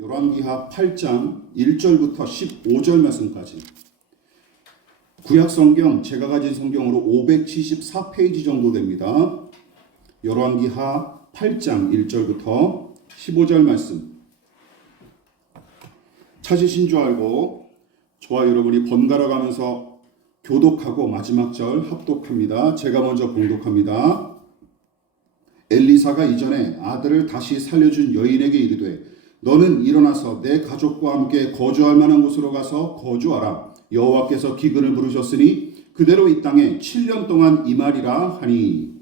열왕기하 8장 1절부터 15절 말씀까지. 구약 성경 제가 가진 성경으로 574페이지 정도 됩니다. 열왕기하 8장 1절부터 15절 말씀. 찾으신 줄 알고 저와 여러분이 번갈아 가면서 교독하고 마지막 절 합독합니다. 제가 먼저 봉독합니다. 엘리사가 이전에 아들을 다시 살려준 여인에게 이르되 너는 일어나서 내 가족과 함께 거주할 만한 곳으로 가서 거주하라. 여호와께서 기근을 부르셨으니 그대로 이 땅에 7년 동안 임하리라 하니.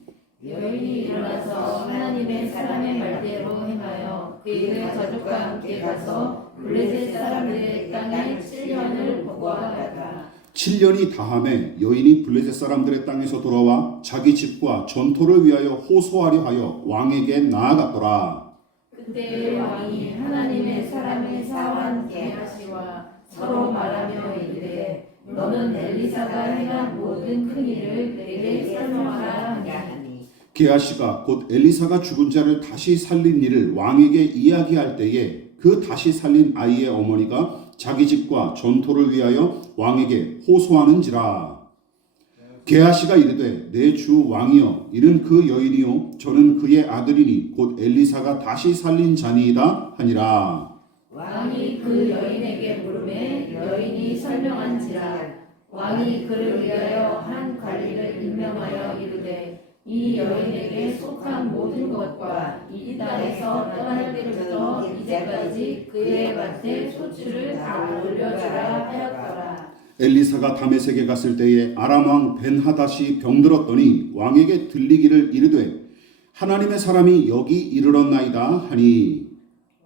여인이 일어나서 하나님의 사람의 말대로 행하여 그의 가족과 함께 가서 블레셋 사람들의 땅에 7년을 보고하다가 7년이 다함에 여인이 블레셋 사람들의 땅에서 돌아와 자기 집과 전토를 위하여 호소하려 하여 왕에게 나아갔더라. 그때 왕이 하나님의 사람의 사환 게하시와 서로 말하며 이르되 너는 엘리사가 행한 모든 큰 일을 내게 설명하라 하니. 게하시가 곧 엘리사가 죽은 자를 다시 살린 일을 왕에게 이야기할 때에 그 다시 살린 아이의 어머니가 자기 집과 전토를 위하여 왕에게 호소하는지라. 게하시가 이르되 내 주 왕이여 이는 그 여인이요 저는 그의 아들이니 곧 엘리사가 다시 살린 자니이다 하니라. 왕이 그 여인에게 물으매 여인이 설명한지라. 왕이 그를 위하여 한 관리를 임명하여 이르되 이 여인에게 속한 모든 것과 이 땅에서 떠날 때부터 이제까지 그의 밭에 소출을 다 올려주라 하였더라. 엘리사가 다메섹에 갔을 때에 아람 왕 벤하닷이 병들었더니 왕에게 들리기를 이르되 하나님의 사람이 여기 이르렀나이다 하니.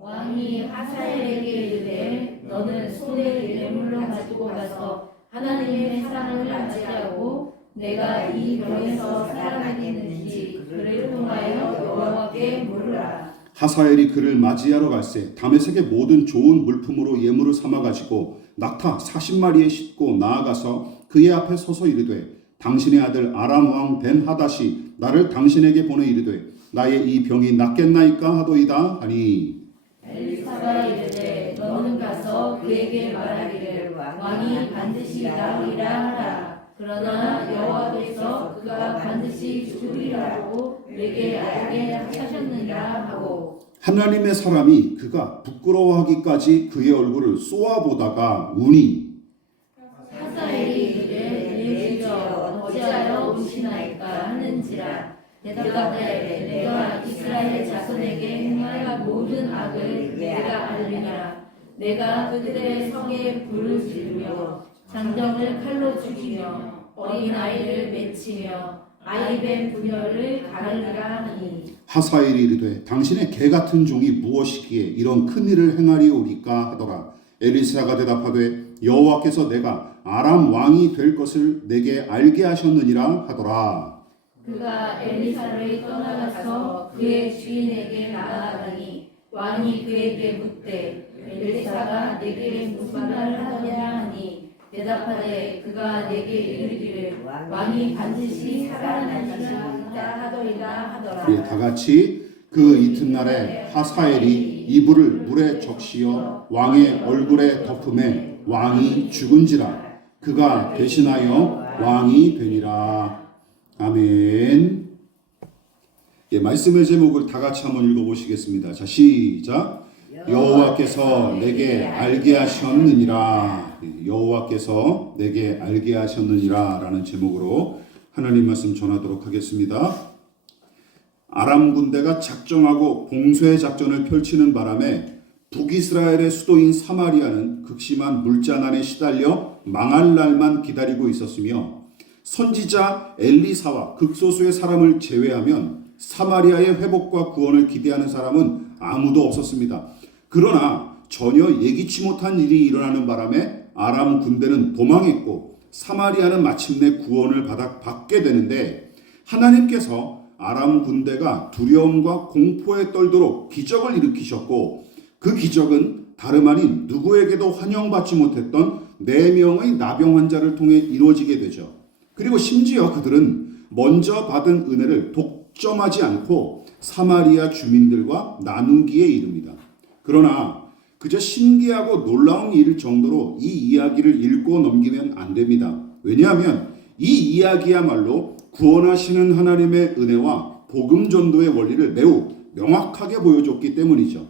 왕이 하사엘에게 이르되 너는 손에 예물로 가지고 가서 하나님의 사랑을 맞이하고 내가 이 병에서 살아나겠는지 그를 통하여 여호와께 물으라. 하사엘이 그를 맞이하러 갈새 다메섹의 모든 좋은 물품으로 예물을 삼아 가지고 낙타 40마리에 싣고 나아가서 그의 앞에 서서 이르되 당신의 아들 아람 왕 벤하닷이 나를 당신에게 보내 이르되 나의 이 병이 낫겠나이까 하도이다 하니. 엘리사가 이르되 너는 가서 그에게 말하기를 왕이 반드시 나으리라 하라. 그러나 여호와께서 그가 반드시 죽으리라고 내게 알게 하셨느니라 하고. 하나님의 사람이 그가 부끄러워하기까지 그의 얼굴을 쏘아보다가 우니. 하사엘이 이르되 내 주여 어찌하여 우시나이까 하는지라. 대답하되 내가 이스라엘 자손에게 행할 모든 악을 내가 알리라. 내가 그들의 성에 불을 지르며 장정을 칼로 죽이며 어린 아이를 맺히며 아이벤 부녀를 가르리라 하니. 하사엘이 이르되 당신의 개 같은 종이 무엇이기에 이런 큰 일을 행하리오리까 하더라. 엘리사가 대답하되 여호와께서 내가 아람 왕이 될 것을 내게 알게 하셨느니라 하더라. 그가 엘리사를 떠나가서 그의 주인에게 나아가니 왕이 그에게 묻되 엘리사가 내게 무슨 말을 하더냐 하니 대답하되 그가 내게 이르기를 왕이 반드시 살아날 것이다 하더이다 하더라. 예, 다 같이 그 이튿날에 하사엘이 이불을 물에 적시어 왕의 얼굴에 덮음에 왕이 죽은지라. 그가 대신하여 왕이 되니라. 아멘. 예, 말씀의 제목을 다 같이 한번 읽어보시겠습니다. 자, 시작. 여호와께서 내게 알게 하셨느니라. 여호와께서 내게 알게 하셨느니라 라는 제목으로 하나님 말씀 전하도록 하겠습니다. 아람 군대가 작정하고 공쇄 작전을 펼치는 바람에 북이스라엘의 수도인 사마리아는 극심한 물자난에 시달려 망할 날만 기다리고 있었으며 선지자 엘리사와 극소수의 사람을 제외하면 사마리아의 회복과 구원을 기대하는 사람은 아무도 없었습니다. 그러나 전혀 예기치 못한 일이 일어나는 바람에 아람 군대는 도망했고 사마리아는 마침내 구원을 받게 되는데 하나님께서 아람 군대가 두려움과 공포에 떨도록 기적을 일으키셨고 그 기적은 다름 아닌 누구에게도 환영받지 못했던 4명의 나병 환자를 통해 이루어지게 되죠. 그리고 심지어 그들은 먼저 받은 은혜를 독점하지 않고 사마리아 주민들과 나누기에 이릅니다. 그러나 그저 신기하고 놀라운 일 정도로 이 이야기를 읽고 넘기면 안 됩니다. 왜냐하면 이 이야기야말로 구원하시는 하나님의 은혜와 복음 전도의 원리를 매우 명확하게 보여줬기 때문이죠.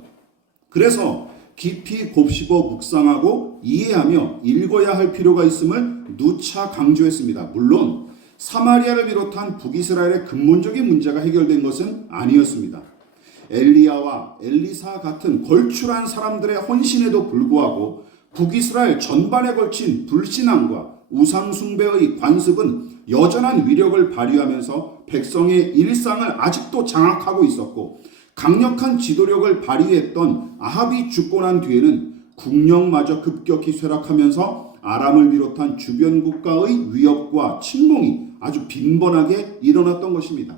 그래서 깊이 곱씹어 묵상하고 이해하며 읽어야 할 필요가 있음을 누차 강조했습니다. 물론 사마리아를 비롯한 북이스라엘의 근본적인 문제가 해결된 것은 아니었습니다. 엘리야와 엘리사 같은 걸출한 사람들의 헌신에도 불구하고 북이스라엘 전반에 걸친 불신앙과 우상숭배의 관습은 여전한 위력을 발휘하면서 백성의 일상을 아직도 장악하고 있었고, 강력한 지도력을 발휘했던 아합이 죽고 난 뒤에는 국력마저 급격히 쇠락하면서 아람을 비롯한 주변 국가의 위협과 침공이 아주 빈번하게 일어났던 것입니다.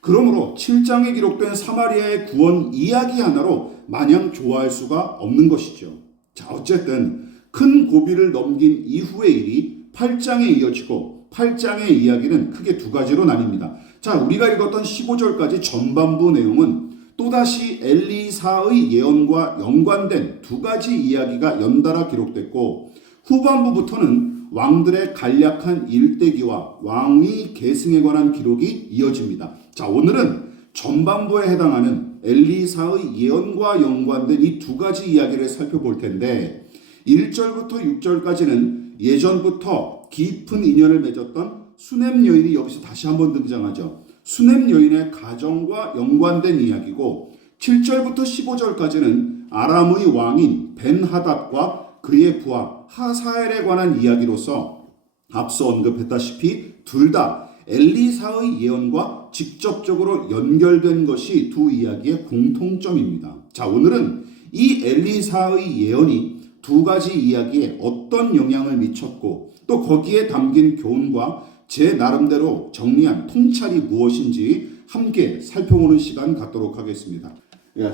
그러므로 7장에 기록된 사마리아의 구원 이야기 하나로 마냥 좋아할 수가 없는 것이죠. 자, 어쨌든 큰 고비를 넘긴 이후의 일이 8장에 이어지고 8장의 이야기는 크게 두 가지로 나뉩니다. 자, 우리가 읽었던 15절까지 전반부 내용은 또다시 엘리사의 예언과 연관된 두 가지 이야기가 연달아 기록됐고, 후반부부터는 왕들의 간략한 일대기와 왕위 계승에 관한 기록이 이어집니다. 자, 오늘은 전반부에 해당하는 엘리사의 예언과 연관된 이 두 가지 이야기를 살펴볼 텐데, 1절부터 6절까지는 예전부터 깊은 인연을 맺었던 수넴 여인이 여기서 다시 한번 등장하죠. 수넴 여인의 가정과 연관된 이야기고, 7절부터 15절까지는 아람의 왕인 벤하닷과 그의 부하 하사엘에 관한 이야기로서 앞서 언급했다시피 둘 다 엘리사의 예언과 직접적으로 연결된 것이 두 이야기의 공통점입니다. 자, 오늘은 이 엘리사의 예언이 두 가지 이야기에 어떤 영향을 미쳤고, 또 거기에 담긴 교훈과 제 나름대로 정리한 통찰이 무엇인지 함께 살펴보는 시간 갖도록 하겠습니다.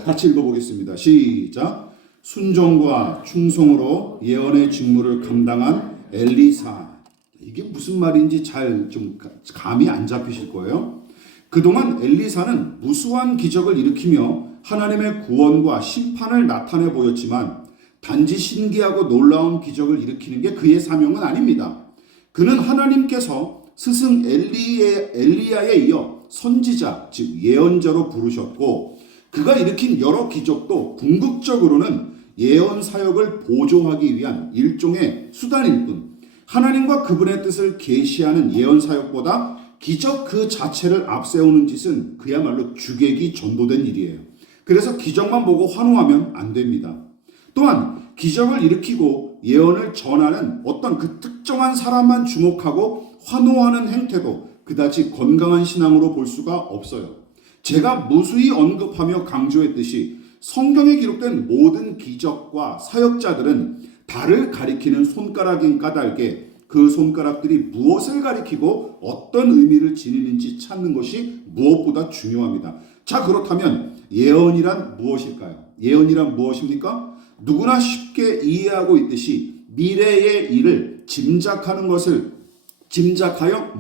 같이 읽어보겠습니다. 시작. 순종과 충성으로 예언의 직무를 감당한 엘리사. 이게 무슨 말인지 잘 좀 감이 안 잡히실 거예요. 그동안 엘리사는 무수한 기적을 일으키며 하나님의 구원과 심판을 나타내 보였지만, 단지 신기하고 놀라운 기적을 일으키는 게 그의 사명은 아닙니다. 그는 하나님께서 스승 엘리야에 이어 선지자, 즉 예언자로 부르셨고, 그가 일으킨 여러 기적도 궁극적으로는 예언 사역을 보조하기 위한 일종의 수단일 뿐, 하나님과 그분의 뜻을 계시하는 예언 사역보다 기적 그 자체를 앞세우는 짓은 그야말로 주객이 전도된 일이에요. 그래서 기적만 보고 환호하면 안 됩니다. 또한 기적을 일으키고 예언을 전하는 어떤 그 특정한 사람만 주목하고 환호하는 행태도 그다지 건강한 신앙으로 볼 수가 없어요. 제가 무수히 언급하며 강조했듯이 성경에 기록된 모든 기적과 사역자들은 달을 가리키는 손가락인 까닭에 그 손가락들이 무엇을 가리키고 어떤 의미를 지니는지 찾는 것이 무엇보다 중요합니다. 자, 그렇다면 예언이란 무엇일까요? 예언이란 무엇입니까? 누구나 쉽게 이해하고 있듯이 미래의 일을 짐작하여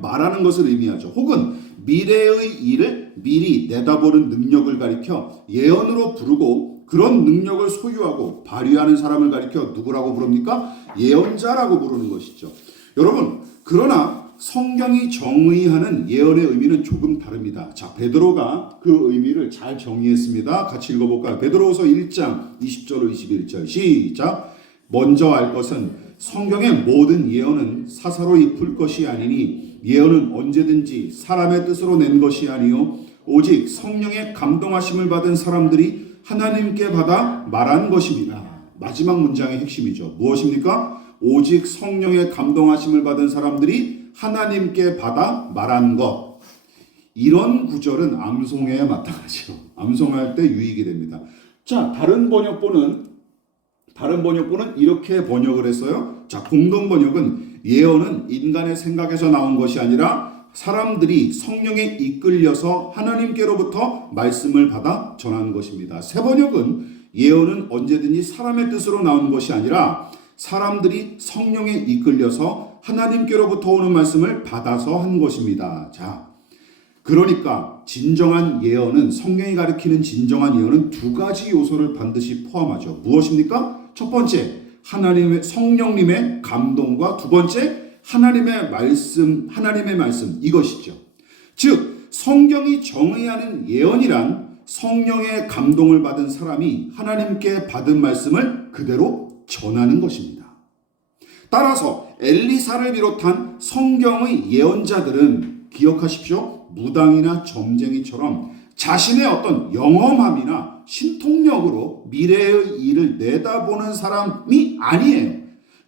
말하는 것을 의미하죠. 혹은 미래의 일을 미리 내다보는 능력을 가리켜 예언으로 부르고, 그런 능력을 소유하고 발휘하는 사람을 가리켜 누구라고 부릅니까? 예언자라고 부르는 것이죠. 여러분, 그러나 성경이 정의하는 예언의 의미는 조금 다릅니다. 자, 베드로가 그 의미를 잘 정의했습니다. 같이 읽어볼까요? 베드로후서 1장 20절로 21절 시작. 먼저 알 것은 성경의 모든 예언은 사사로이 풀 것이 아니니, 예언은 언제든지 사람의 뜻으로 낸 것이 아니요 오직 성령의 감동하심을 받은 사람들이 하나님께 받아 말한 것입니다. 마지막 문장의 핵심이죠. 무엇입니까? 오직 성령의 감동하심을 받은 사람들이 하나님께 받아 말한 것. 이런 구절은 암송해야 마땅하죠. 암송할 때 유익이 됩니다. 자, 다른 번역본은 이렇게 번역을 했어요. 자, 공동 번역은 예언은 인간의 생각에서 나온 것이 아니라 사람들이 성령에 이끌려서 하나님께로부터 말씀을 받아 전하는 것입니다. 새 번역은 예언은 언제든지 사람의 뜻으로 나온 것이 아니라 사람들이 성령에 이끌려서 하나님께로부터 오는 말씀을 받아서 한 것입니다. 자, 그러니까 진정한 예언은, 성경이 가리키는 진정한 예언은 두 가지 요소를 반드시 포함하죠. 무엇입니까? 첫 번째, 하나님의 성령님의 감동과 두 번째, 하나님의 말씀 이것이죠. 즉 성경이 정의하는 예언이란 성령의 감동을 받은 사람이 하나님께 받은 말씀을 그대로 전하는 것입니다. 따라서 엘리사를 비롯한 성경의 예언자들은 기억하십시오. 무당이나 점쟁이처럼 자신의 어떤 영험함이나 신통력으로 미래의 일을 내다보는 사람이 아니에요.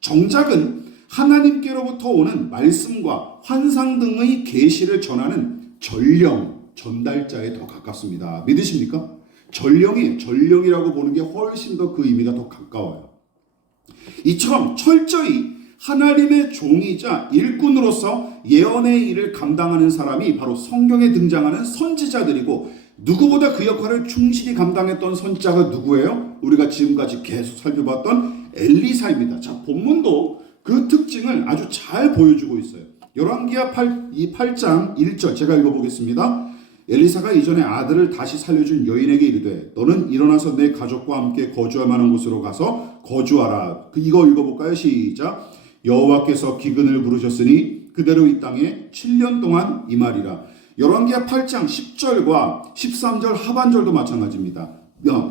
정작은 하나님께로부터 오는 말씀과 환상 등의 계시를 전하는 전달자에 더 가깝습니다. 믿으십니까? 전령이라고 보는 게 훨씬 더 그 의미가 더 가까워요. 이처럼 철저히 하나님의 종이자 일꾼으로서 예언의 일을 감당하는 사람이 바로 성경에 등장하는 선지자들이고, 누구보다 그 역할을 충실히 감당했던 선지자가 누구예요? 우리가 지금까지 계속 살펴봤던 엘리사입니다. 자, 본문도 그 특징을 아주 잘 보여주고 있어요. 열왕기하 8장 1절 제가 읽어보겠습니다. 엘리사가 이전에 아들을 다시 살려준 여인에게 이르되 너는 일어나서 내 가족과 함께 거주할 만한 곳으로 가서 거주하라. 이거 읽어볼까요? 시작. 여호와께서 기근을 부르셨으니 그대로 이 땅에 7년 동안 임하리라. 열왕기하 8장 10절과 13절 하반절도 마찬가지입니다.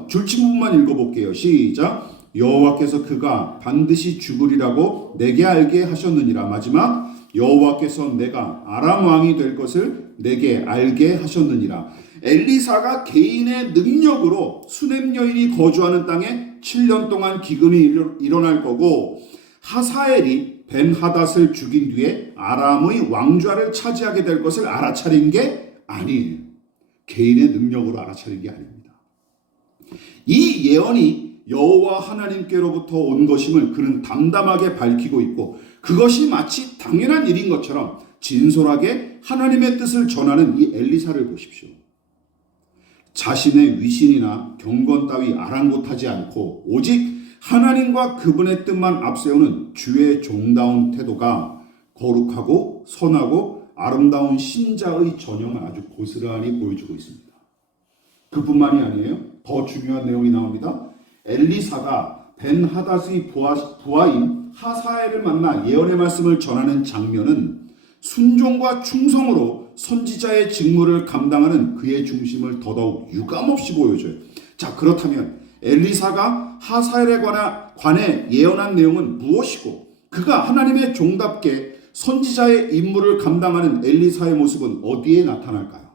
줄치부분만 읽어볼게요. 시작. 여호와께서 그가 반드시 죽으리라고 내게 알게 하셨느니라. 마지막. 여호와께서 내가 아람 왕이 될 것을 내게 알게 하셨느니라. 엘리사가 개인의 능력으로 수넴 여인이 거주하는 땅에 7년 동안 기근이 일어날 거고, 하사엘이 벤하닷을 죽인 뒤에 아람의 왕좌를 차지하게 될 것을 알아차린 게 아니에요. 개인의 능력으로 알아차린 게 아닙니다. 이 예언이 여호와 하나님께로부터 온 것임을 그는 담담하게 밝히고 있고, 그것이 마치 당연한 일인 것처럼 진솔하게 하나님의 뜻을 전하는 이 엘리사를 보십시오. 자신의 위신이나 경건 따위 아랑곳하지 않고 오직 하나님과 그분의 뜻만 앞세우는 주의 종다운 태도가 거룩하고 선하고 아름다운 신자의 전형을 아주 고스란히 보여주고 있습니다. 그뿐만이 아니에요. 더 중요한 내용이 나옵니다. 엘리사가 벤하닷의 부하인 하사엘을 만나 예언의 말씀을 전하는 장면은 순종과 충성으로 선지자의 직무를 감당하는 그의 중심을 더더욱 유감없이 보여줘요. 자, 그렇다면 엘리사가 하사엘에 관해 예언한 내용은 무엇이고, 그가 하나님의 종답게 선지자의 임무를 감당하는 엘리사의 모습은 어디에 나타날까요?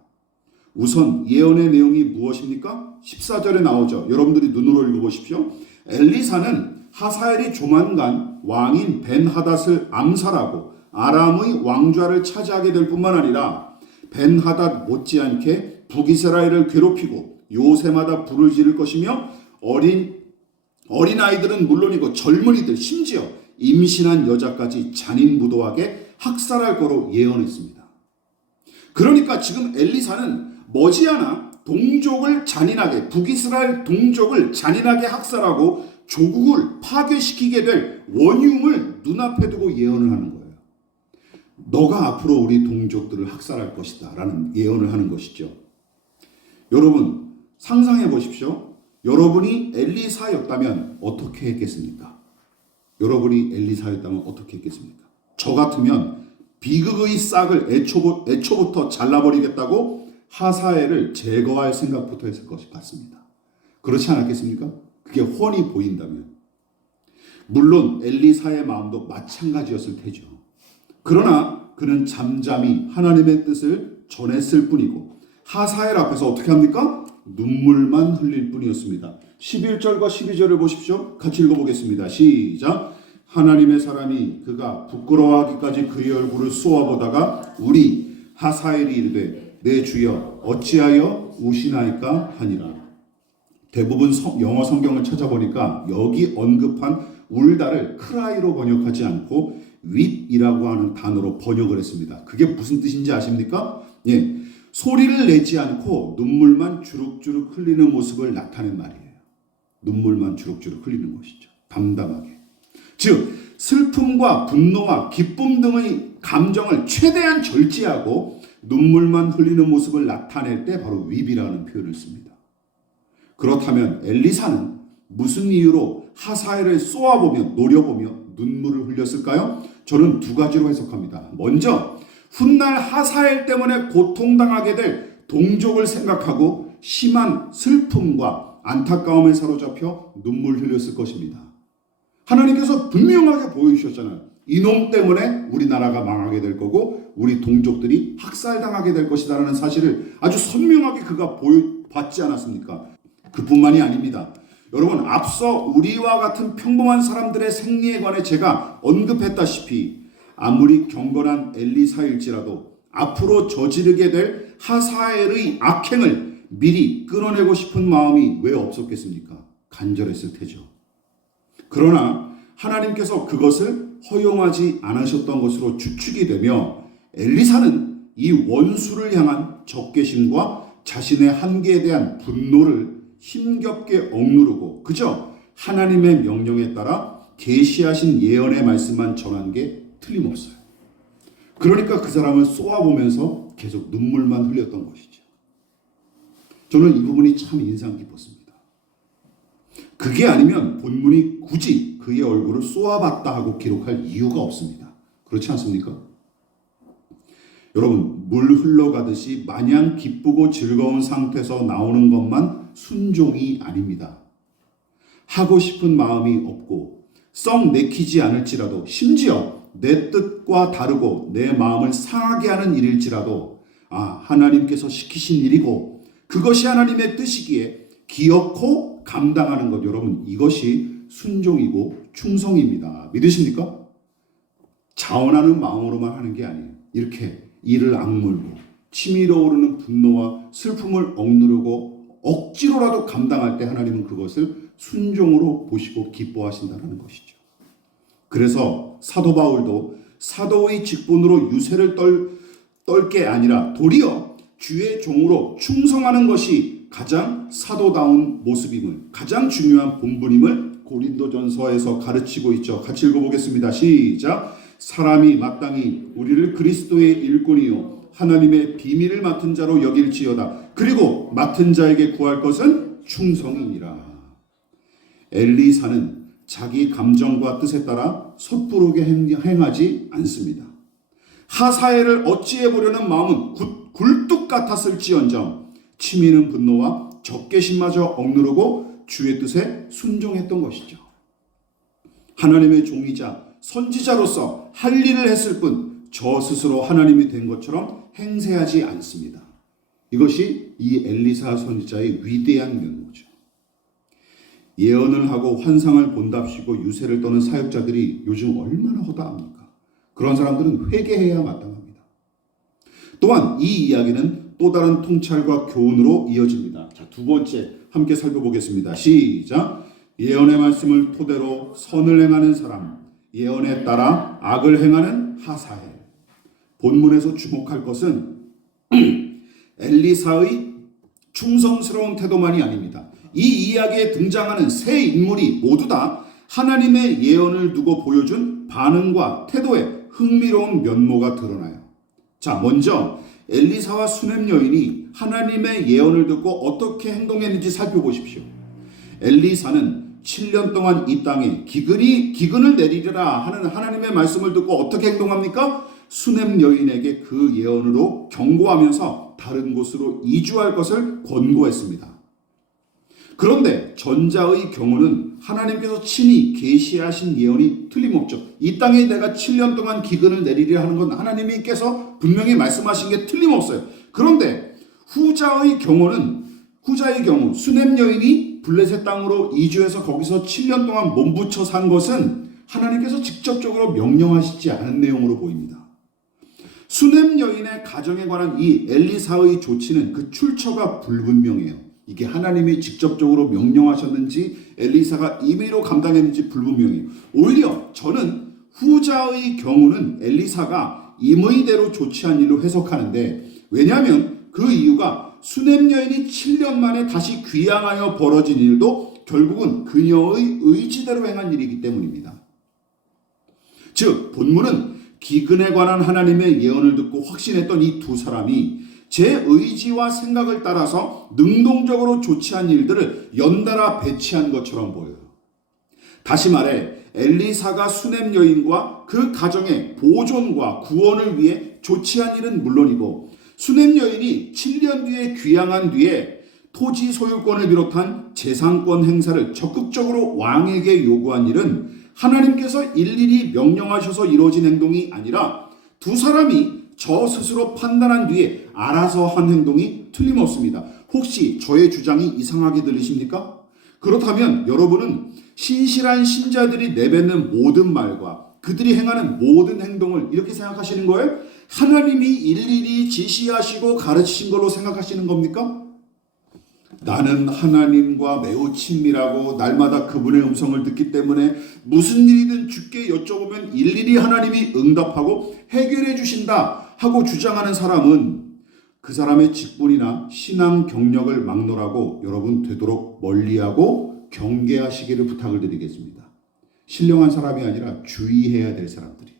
우선 예언의 내용이 무엇입니까? 14절에 나오죠. 여러분들이 눈으로 읽어보십시오. 엘리사는 하사엘이 조만간 왕인 벤하닷을 암살하고 아람의 왕좌를 차지하게 될 뿐만 아니라 벤하닷 못지않게 북이스라엘을 괴롭히고 요새마다 불을 지를 것이며 어린아이들은 물론이고 젊은이들, 심지어 임신한 여자까지 잔인무도하게 학살할 거로 예언했습니다. 그러니까 지금 엘리사는 머지않아 북이스라엘 동족을 잔인하게 학살하고 조국을 파괴시키게 될 원흉을 눈앞에 두고 예언을 하는 거예요. 너가 앞으로 우리 동족들을 학살할 것이다 라는 예언을 하는 것이죠. 여러분 상상해 보십시오. 여러분이 엘리사였다면 어떻게 했겠습니까? 저 같으면 비극의 싹을 애초부터 잘라버리겠다고 하사엘을 제거할 생각부터 했을 것 같습니다. 그렇지 않았겠습니까? 그게 훤히 보인다면. 물론 엘리사의 마음도 마찬가지였을 테죠. 그러나 그는 잠잠히 하나님의 뜻을 전했을 뿐이고, 하사엘 앞에서 어떻게 합니까? 눈물만 흘릴 뿐이었습니다. 11절과 12절을 보십시오. 같이 읽어보겠습니다. 시작. 하나님의 사람이 그가 부끄러워하기까지 그의 얼굴을 쏘아보다가 우리 하사엘이 이르되 내 주여 어찌하여 우시나이까 하니라. 대부분 영어 성경을 찾아보니까 여기 언급한 울다를 크라이로 번역하지 않고 윗이라고 하는 단어로 번역을 했습니다. 그게 무슨 뜻인지 아십니까? 예, 소리를 내지 않고 눈물만 주룩주룩 흘리는 모습을 나타낸 말이에요. 눈물만 주룩주룩 흘리는 것이죠. 담담하게. 즉 슬픔과 분노와 기쁨 등의 감정을 최대한 절제하고 눈물만 흘리는 모습을 나타낼 때 바로 위비라는 표현을 씁니다. 그렇다면 엘리사는 무슨 이유로 하사엘을 쏘아보며 노려보며 눈물을 흘렸을까요? 저는 두 가지로 해석합니다. 먼저 훗날 하사엘 때문에 고통당하게 될 동족을 생각하고 심한 슬픔과 안타까움에 사로잡혀 눈물 흘렸을 것입니다. 하나님께서 분명하게 보여주셨잖아요. 이놈 때문에 우리나라가 망하게 될 거고 우리 동족들이 학살당하게 될 것이다라는 사실을 아주 선명하게 그가 보여봤지 않았습니까? 그뿐만이 아닙니다. 여러분, 앞서 우리와 같은 평범한 사람들의 생리에 관해 제가 언급했다시피 아무리 경건한 엘리사일지라도 앞으로 저지르게 될 하사엘의 악행을 미리 끊어내고 싶은 마음이 왜 없었겠습니까? 간절했을 테죠. 그러나 하나님께서 그것을 허용하지 않으셨던 것으로 추측이 되며 엘리사는 이 원수를 향한 적개심과 자신의 한계에 대한 분노를 힘겹게 억누르고 그저 하나님의 명령에 따라 계시하신 예언의 말씀만 전한 게 틀림없어요. 그러니까 그 사람을 쏘아보면서 계속 눈물만 흘렸던 것이죠. 저는 이 부분이 참 인상 깊었습니다. 그게 아니면 본문이 굳이 그의 얼굴을 쏘아봤다 하고 기록할 이유가 없습니다. 그렇지 않습니까? 여러분, 물 흘러가듯이 마냥 기쁘고 즐거운 상태에서 나오는 것만 순종이 아닙니다. 하고 싶은 마음이 없고 썩 내키지 않을지라도 심지어 내 뜻과 다르고 내 마음을 상하게 하는 일일지라도 하나님께서 시키신 일이고 그것이 하나님의 뜻이기에 기어코 감당하는 것, 여러분, 이것이 순종이고 충성입니다. 믿으십니까? 자원하는 마음으로만 하는 게 아니에요. 이렇게 이를 악물고 치밀어 오르는 분노와 슬픔을 억누르고 억지로라도 감당할 때 하나님은 그것을 순종으로 보시고 기뻐하신다는 것이죠. 그래서 사도 바울도 사도의 직분으로 유세를 떨 게 아니라 도리어 주의 종으로 충성하는 것이 가장 사도다운 모습임을, 가장 중요한 본분임을 고린도전서에서 가르치고 있죠. 같이 읽어보겠습니다. 시작. 사람이 마땅히 우리를 그리스도의 일꾼이요 하나님의 비밀을 맡은 자로 여길지어다. 그리고 맡은 자에게 구할 것은 충성이니라. 엘리사는 자기 감정과 뜻에 따라 섣부르게 행하지 않습니다. 하사엘을 어찌해보려는 마음은 굴뚝 같았을지언정 치미는 분노와 적개심마저 억누르고 주의 뜻에 순종했던 것이죠. 하나님의 종이자 선지자로서 할 일을 했을 뿐 저 스스로 하나님이 된 것처럼 행세하지 않습니다. 이것이 이 엘리사 선지자의 위대한 면모죠. 예언을 하고 환상을 본답시고 유세를 떠는 사역자들이 요즘 얼마나 허다합니까? 그런 사람들은 회개해야 마땅합니다. 또한 이 이야기는 또 다른 통찰과 교훈으로 이어집니다. 자, 두 번째 함께 살펴보겠습니다. 시작. 예언의 말씀을 토대로 선을 행하는 사람, 예언에 따라 악을 행하는 하사엘. 본문에서 주목할 것은 엘리사의 충성스러운 태도만이 아닙니다. 이 이야기에 등장하는 세 인물이 모두 다 하나님의 예언을 두고 보여준 반응과 태도에 흥미로운 면모가 드러나요. 자, 먼저 엘리사와 수넴 여인이 하나님의 예언을 듣고 어떻게 행동했는지 살펴보십시오. 엘리사는 7년 동안 이 땅에 기근을 내리리라 하는 하나님의 말씀을 듣고 어떻게 행동합니까? 수넴 여인에게 그 예언으로 경고하면서 다른 곳으로 이주할 것을 권고했습니다. 그런데 전자의 경우는 하나님께서 친히 계시하신 예언이 틀림없죠. 이 땅에 내가 7년 동안 기근을 내리리라 하는 건 하나님께서 분명히 말씀하신 게 틀림없어요. 그런데 후자의 경우 수넴 여인이 블레셋 땅으로 이주해서 거기서 7년 동안 몸붙여 산 것은 하나님께서 직접적으로 명령하시지 않은 내용으로 보입니다. 수넴 여인의 가정에 관한 이 엘리사의 조치는 그 출처가 불분명해요. 이게 하나님이 직접적으로 명령하셨는지 엘리사가 임의로 감당했는지 불분명해요. 오히려 저는 후자의 경우는 엘리사가 임의대로 조치한 일로 해석하는데, 왜냐하면 그 이유가 수넴 여인이 7년 만에 다시 귀향하여 벌어진 일도 결국은 그녀의 의지대로 행한 일이기 때문입니다. 즉 본문은 기근에 관한 하나님의 예언을 듣고 확신했던 이 두 사람이 제 의지와 생각을 따라서 능동적으로 조치한 일들을 연달아 배치한 것처럼 보여요. 다시 말해 엘리사가 수넴 여인과 그 가정의 보존과 구원을 위해 조치한 일은 물론이고, 수넴 여인이 7년 뒤에 귀향한 뒤에 토지 소유권을 비롯한 재산권 행사를 적극적으로 왕에게 요구한 일은 하나님께서 일일이 명령하셔서 이루어진 행동이 아니라 두 사람이 저 스스로 판단한 뒤에 알아서 한 행동이 틀림없습니다. 혹시 저의 주장이 이상하게 들리십니까? 그렇다면 여러분은 신실한 신자들이 내뱉는 모든 말과 그들이 행하는 모든 행동을 이렇게 생각하시는 거예요? 하나님이 일일이 지시하시고 가르치신 걸로 생각하시는 겁니까? 나는 하나님과 매우 친밀하고 날마다 그분의 음성을 듣기 때문에 무슨 일이든 주께 여쭤보면 일일이 하나님이 응답하고 해결해 주신다 하고 주장하는 사람은 그 사람의 직분이나 신앙 경력을 막론하고 여러분 되도록 멀리하고 경계하시기를 부탁을 드리겠습니다. 신령한 사람이 아니라 주의해야 될 사람들이에요.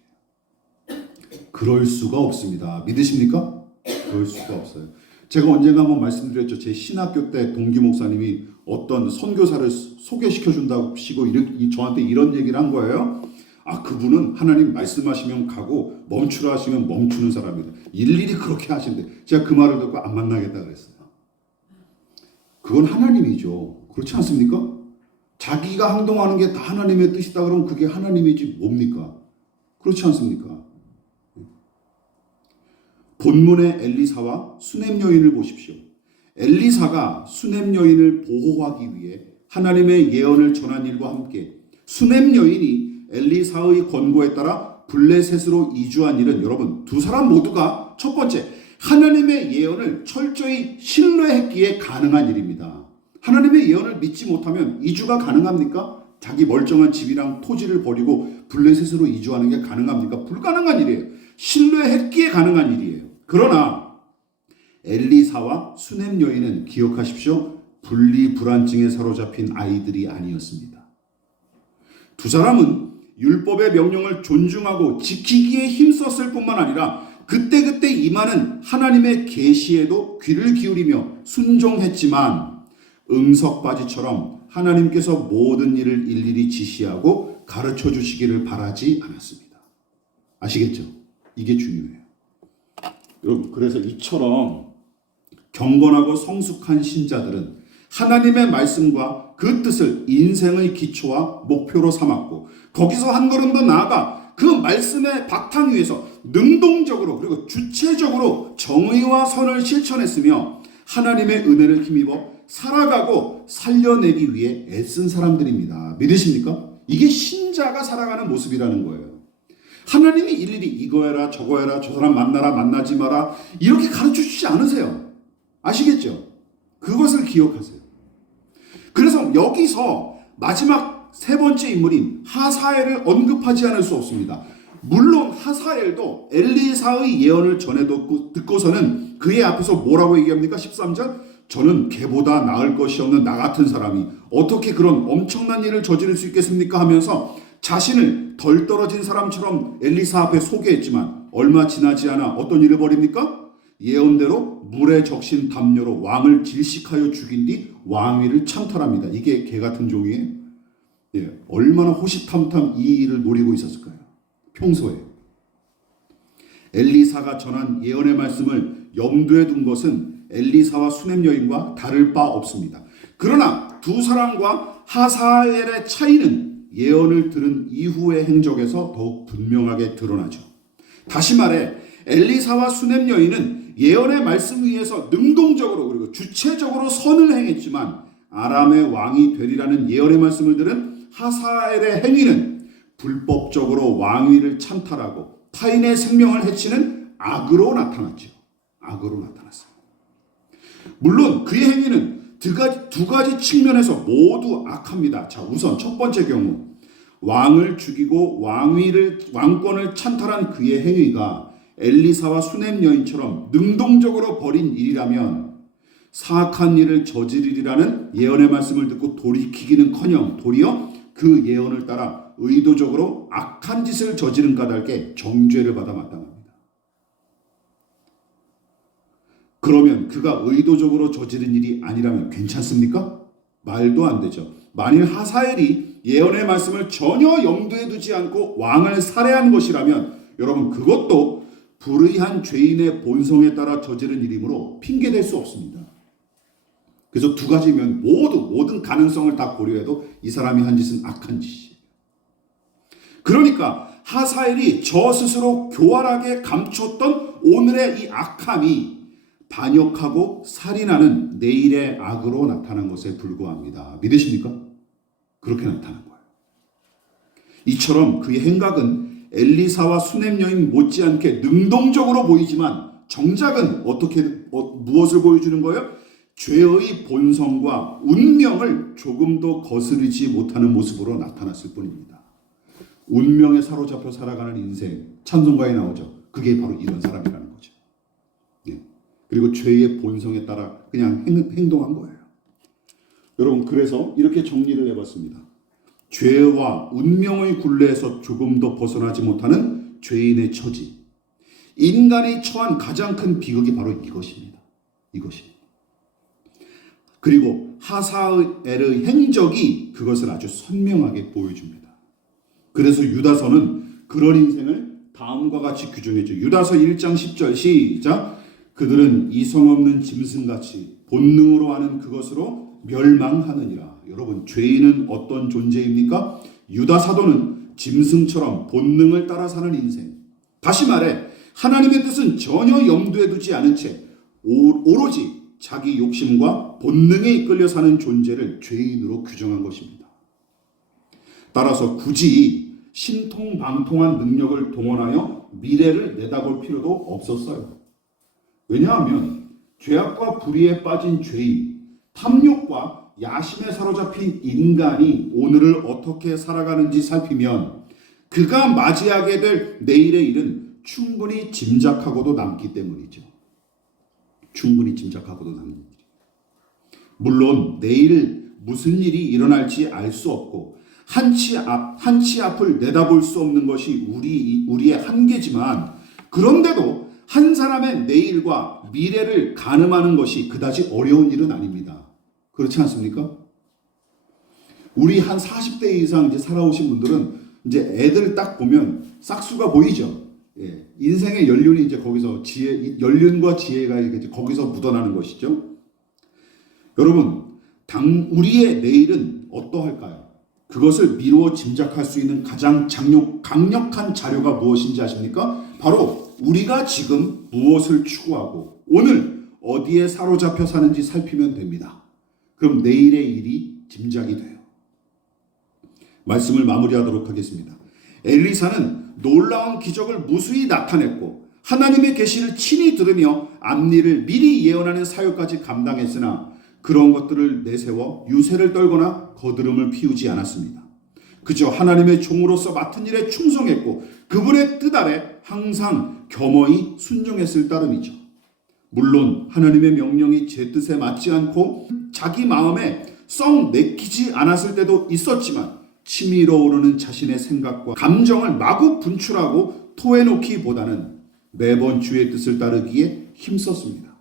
그럴 수가 없습니다. 믿으십니까? 그럴 수가 없어요. 제가 언젠가 한번 말씀드렸죠. 제 신학교 때 동기 목사님이 어떤 선교사를 소개시켜 준다고 시고 저한테 이런 얘기를 한 거예요. 아, 그분은 하나님 말씀하시면 가고 멈추라 하시면 멈추는 사람이다. 일일이 그렇게 하신대. 제가 그 말을 듣고 안 만나겠다 그랬어요. 그건 하나님이죠. 그렇지 않습니까? 자기가 행동하는 게 다 하나님의 뜻이다 그러면 그게 하나님이지 뭡니까? 그렇지 않습니까? 본문의 엘리사와 수넴 여인을 보십시오. 엘리사가 수넴 여인을 보호하기 위해 하나님의 예언을 전한 일과 함께 수넴 여인이 엘리사의 권고에 따라 블레셋으로 이주한 일은 여러분 두 사람 모두가 첫 번째 하나님의 예언을 철저히 신뢰했기에 가능한 일입니다. 하나님의 예언을 믿지 못하면 이주가 가능합니까? 자기 멀쩡한 집이랑 토지를 버리고 블레셋으로 이주하는 게 가능합니까? 불가능한 일이에요. 신뢰했기에 가능한 일이에요. 그러나 엘리사와 수넴 여인은 기억하십시오. 분리불안증에 사로잡힌 아이들이 아니었습니다. 두 사람은 율법의 명령을 존중하고 지키기에 힘썼을 뿐만 아니라 그때그때 임하는 하나님의 계시에도 귀를 기울이며 순종했지만 응석바지처럼 하나님께서 모든 일을 일일이 지시하고 가르쳐 주시기를 바라지 않았습니다. 아시겠죠? 이게 중요해요. 여러분, 그래서 이처럼 경건하고 성숙한 신자들은 하나님의 말씀과 그 뜻을 인생의 기초와 목표로 삼았고 거기서 한 걸음 더 나아가 그 말씀의 바탕 위에서 능동적으로 그리고 주체적으로 정의와 선을 실천했으며 하나님의 은혜를 힘입어 살아가고 살려내기 위해 애쓴 사람들입니다. 믿으십니까? 이게 신자가 살아가는 모습이라는 거예요. 하나님이 일일이 이거 해라 저거 해라 저 사람 만나라 만나지 마라 이렇게 가르쳐 주지 않으세요. 아시겠죠? 그것을 기억하세요. 그래서 여기서 마지막 세 번째 인물인 하사엘을 언급하지 않을 수 없습니다. 물론 하사엘도 엘리사의 예언을 전해 듣고서는 그의 앞에서 뭐라고 얘기합니까? 13절 저는 개보다 나을 것이 없는 나 같은 사람이 어떻게 그런 엄청난 일을 저지를 수 있겠습니까? 하면서 자신을 덜 떨어진 사람처럼 엘리사 앞에 소개했지만 얼마 지나지 않아 어떤 일을 벌입니까? 예언대로 물에 적신 담요로 왕을 질식하여 죽인 뒤 왕위를 찬탈합니다. 이게 개 같은 종이에요? 예, 얼마나 호시탐탐 이 일을 노리고 있었을까요? 평소에. 엘리사가 전한 예언의 말씀을 염두에 둔 것은 엘리사와 수넴 여인과 다를 바 없습니다. 그러나 두 사람과 하사엘의 차이는 예언을 들은 이후의 행적에서 더욱 분명하게 드러나죠. 다시 말해 엘리사와 수넴 여인은 예언의 말씀 위에서 능동적으로 그리고 주체적으로 선을 행했지만 아람의 왕이 되리라는 예언의 말씀을 들은 하사엘의 행위는 불법적으로 왕위를 찬탈하고 타인의 생명을 해치는 악으로 나타났죠. 악으로 나타났어요. 물론 그의 행위는 두 가지 측면에서 모두 악합니다. 자, 우선 첫 번째 경우 왕을 죽이고 왕권을 찬탈한 그의 행위가 엘리사와 수넴 여인처럼 능동적으로 벌인 일이라면 사악한 일을 저지르리라는 예언의 말씀을 듣고 돌이키기는커녕 도리어 그 그 예언을 따라 의도적으로 악한 짓을 저지른 까닭에 정죄를 받아 마땅합니다. 그러면 그가 의도적으로 저지른 일이 아니라면 괜찮습니까? 말도 안 되죠. 만일 하사엘이 예언의 말씀을 전혀 염두에 두지 않고 왕을 살해한 것이라면 여러분 그것도 불의한 죄인의 본성에 따라 저지른 일이므로 핑계댈 수 없습니다. 그래서 두 가지면 모든 가능성을 다 고려해도 이 사람이 한 짓은 악한 짓이에요. 그러니까 하사엘이 저 스스로 교활하게 감췄던 오늘의 이 악함이 반역하고 살인하는 내일의 악으로 나타난 것에 불과합니다. 믿으십니까? 그렇게 나타난 거예요. 이처럼 그의 행각은 엘리사와 수넴 여인 못지않게 능동적으로 보이지만 정작은 무엇을 보여주는 거예요? 죄의 본성과 운명을 조금도 거스르지 못하는 모습으로 나타났을 뿐입니다. 운명에 사로잡혀 살아가는 인생, 찬송가에 나오죠. 그게 바로 이런 사람이라는 거죠. 예. 그리고 죄의 본성에 따라 그냥 행동한 거예요. 여러분 그래서 이렇게 정리를 해봤습니다. 죄와 운명의 굴레에서 조금도 벗어나지 못하는 죄인의 처지. 인간이 처한 가장 큰 비극이 바로 이것입니다. 이것입니다. 그리고 하사엘의 행적이 그것을 아주 선명하게 보여줍니다. 그래서 유다서는 그런 인생을 다음과 같이 규정했죠. 유다서 1장 10절 시작. 그들은 이성 없는 짐승같이 본능으로 하는 그것으로 멸망하느니라. 여러분 죄인은 어떤 존재입니까? 유다 사도는 짐승처럼 본능을 따라 사는 인생. 다시 말해 하나님의 뜻은 전혀 염두에 두지 않은 채 오로지 자기 욕심과 본능에 이끌려 사는 존재를 죄인으로 규정한 것입니다. 따라서 굳이 신통방통한 능력을 동원하여 미래를 내다볼 필요도 없었어요. 왜냐하면 죄악과 불의에 빠진 죄인, 탐욕과 야심에 사로잡힌 인간이 오늘을 어떻게 살아가는지 살피면 그가 맞이하게 될 내일의 일은 충분히 짐작하고도 남기 때문이죠. 충분히 짐작하고도 남는 일. 물론 내일 무슨 일이 일어날지 알 수 없고 한치 앞을 내다볼 수 없는 것이 우리의 한계지만 그런데도 한 사람의 내일과 미래를 가늠하는 것이 그다지 어려운 일은 아닙니다. 그렇지 않습니까? 우리 한 40대 이상 이제 살아오신 분들은 이제 애들 딱 보면 싹수가 보이죠. 예, 인생의 연륜이 이제 거기서 연륜과 지혜가 이제 거기서 묻어나는 것이죠. 여러분, 우리의 내일은 어떠할까요? 그것을 미루어 짐작할 수 있는 가장 강력한 자료가 무엇인지 아십니까? 바로 우리가 지금 무엇을 추구하고 오늘 어디에 사로잡혀 사는지 살피면 됩니다. 그럼 내일의 일이 짐작이 돼요. 말씀을 마무리하도록 하겠습니다. 엘리사는 놀라운 기적을 무수히 나타냈고 하나님의 계시를 친히 들으며 앞일을 미리 예언하는 사역까지 감당했으나 그런 것들을 내세워 유세를 떨거나 거드름을 피우지 않았습니다. 그저 하나님의 종으로서 맡은 일에 충성했고 그분의 뜻 아래 항상 겸허히 순종했을 따름이죠. 물론 하나님의 명령이 제 뜻에 맞지 않고 자기 마음에 썩 내키지 않았을 때도 있었지만 치밀어 오르는 자신의 생각과 감정을 마구 분출하고 토해놓기보다는 매번 주의 뜻을 따르기에 힘썼습니다.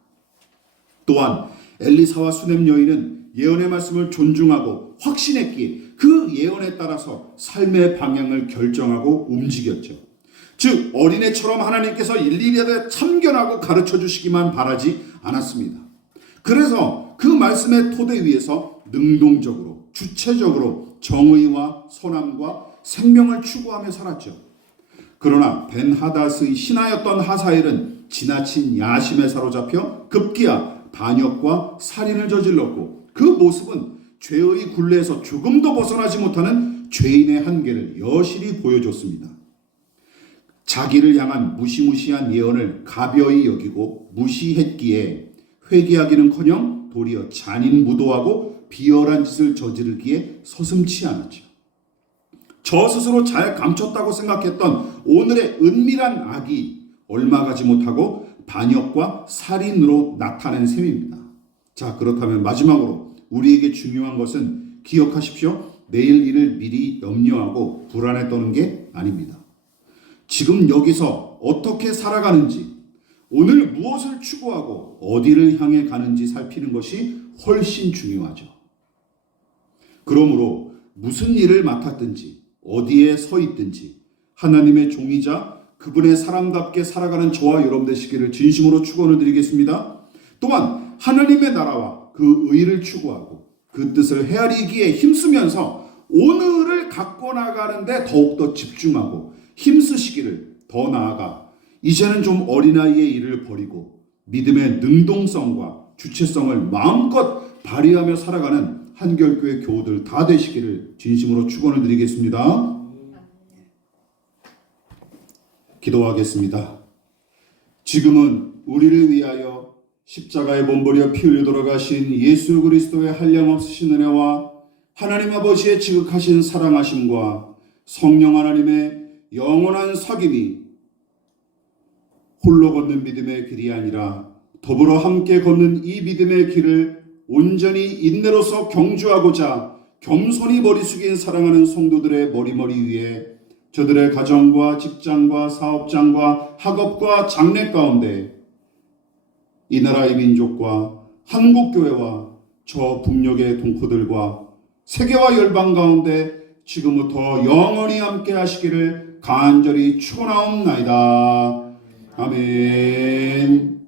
또한 엘리사와 수넴 여인은 예언의 말씀을 존중하고 확신했기에 그 예언에 따라서 삶의 방향을 결정하고 움직였죠. 즉 어린애처럼 하나님께서 일일이 참견하고 가르쳐 주시기만 바라지 않았습니다. 그래서 그 말씀의 토대 위에서 능동적으로 주체적으로 정의와 선함과 생명을 추구하며 살았죠. 그러나 벤하닷의 신하였던 하사엘은 지나친 야심에 사로잡혀 급기야 반역과 살인을 저질렀고 그 모습은 죄의 굴레에서 조금도 벗어나지 못하는 죄인의 한계를 여실히 보여줬습니다. 자기를 향한 무시무시한 예언을 가벼이 여기고 무시했기에 회개하기는커녕 도리어 잔인무도하고 비열한 짓을 저지르기에 서슴지 않았죠. 저 스스로 잘 감췄다고 생각했던 오늘의 은밀한 악이 얼마 가지 못하고 반역과 살인으로 나타낸 셈입니다. 자, 그렇다면 마지막으로 우리에게 중요한 것은 기억하십시오. 내일 일을 미리 염려하고 불안에 떠는 게 아닙니다. 지금 여기서 어떻게 살아가는지, 오늘 무엇을 추구하고 어디를 향해 가는지 살피는 것이 훨씬 중요하죠. 그러므로 무슨 일을 맡았든지 어디에 서 있든지 하나님의 종이자 그분의 사람답게 살아가는 저와 여러분 되시기를 진심으로 축원을 드리겠습니다. 또한 하나님의 나라와 그 의를 추구하고 그 뜻을 헤아리기에 힘쓰면서 오늘을 갖고 나가는데 더욱더 집중하고 힘쓰시기를, 더 나아가 이제는 좀 어린아이의 일을 버리고 믿음의 능동성과 주체성을 마음껏 발휘하며 살아가는 한결교회 교우들 다 되시기를 진심으로 축원을 드리겠습니다. 기도하겠습니다. 지금은 우리를 위하여 십자가에 몸버려 피 흘려 돌아가신 예수 그리스도의 한량없으신 은혜와 하나님 아버지의 지극하신 사랑하심과 성령 하나님의 영원한 사귐이 홀로 걷는 믿음의 길이 아니라 더불어 함께 걷는 이 믿음의 길을 온전히 인내로서 경주하고자 겸손히 머리 숙인 사랑하는 성도들의 머리머리 위에 저들의 가정과 직장과 사업장과 학업과 장래 가운데 이 나라의 민족과 한국교회와 저 북녘의 동포들과 세계와 열방 가운데 지금부터 영원히 함께 하시기를 간절히 축원하옵나이다. 아멘.